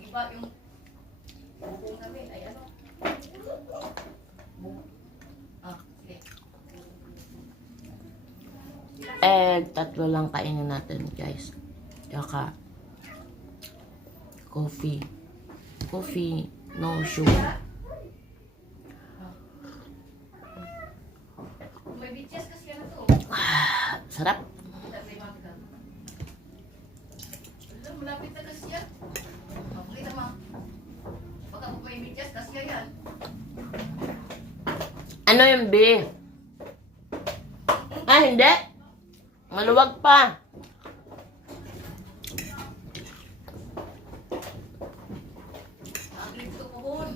iba yung bukong namin. Ay ano? Sige. Tatlo lang kainin natin, guys. Tsaka, coffee. Coffee, no sugar. May bityas kasi ano to. Sarap. Malapit na kasi yan. Makikita mo. Baka may bityas kasi yan. Ano yung B? Hindi. Maluwag pa. Ang ito pohon.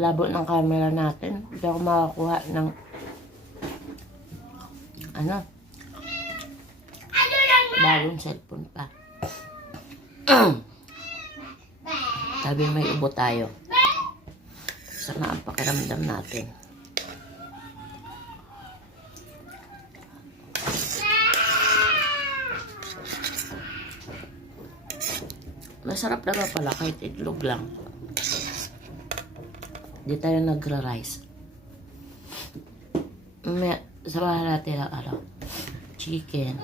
Labo ng camera natin. Hindi ako makakuha ng bagong cellphone pa. Sabi may ubo tayo. Sama ang pakiramdam natin. Masarap na pala kahit itlog lang. Di tayo nagra-rice. Sa bahay natin ang chicken.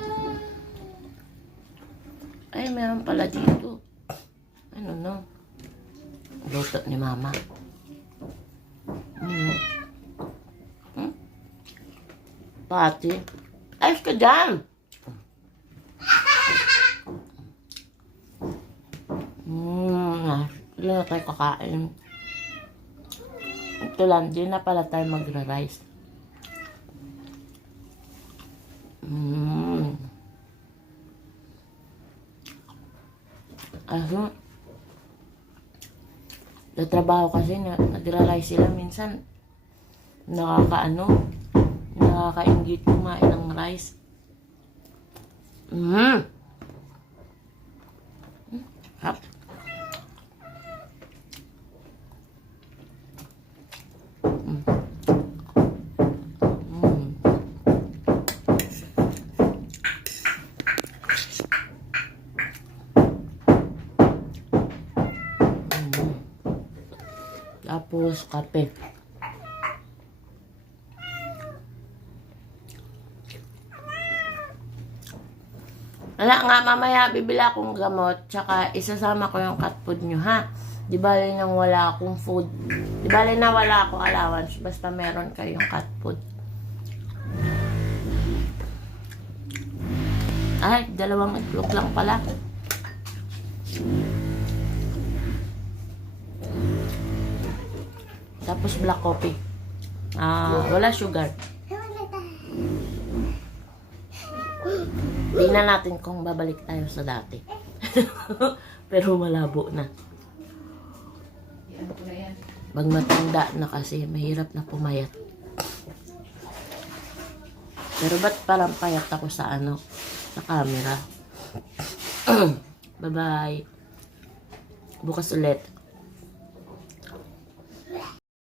Ay, meron pala dito. Ano no? Luto ni mama. Pati. Ayos ka dyan. Hindi na tayo kakain. Ito lang, di na pala tayo magra-rice. Natrabaho kasi, nagra-rice sila minsan. Nakakainggit kumain ng rice. Hap. Tapos, kape. Wala nga, mamaya bibili akong gamot, tsaka isasama ko yung cat food nyo, ha? Di bali nang wala akong food. Di bali na wala akong allowance, basta meron kayong cat food. Ay, 2 itlog lang pala. Tapos black coffee. Wala sugar. Tingnan natin kung babalik tayo sa dati. Pero malabo na. Pag matanda na kasi, mahirap na pumayat. Pero ba't parang payat ako sa sa camera? Bye-bye. Bukas ulit.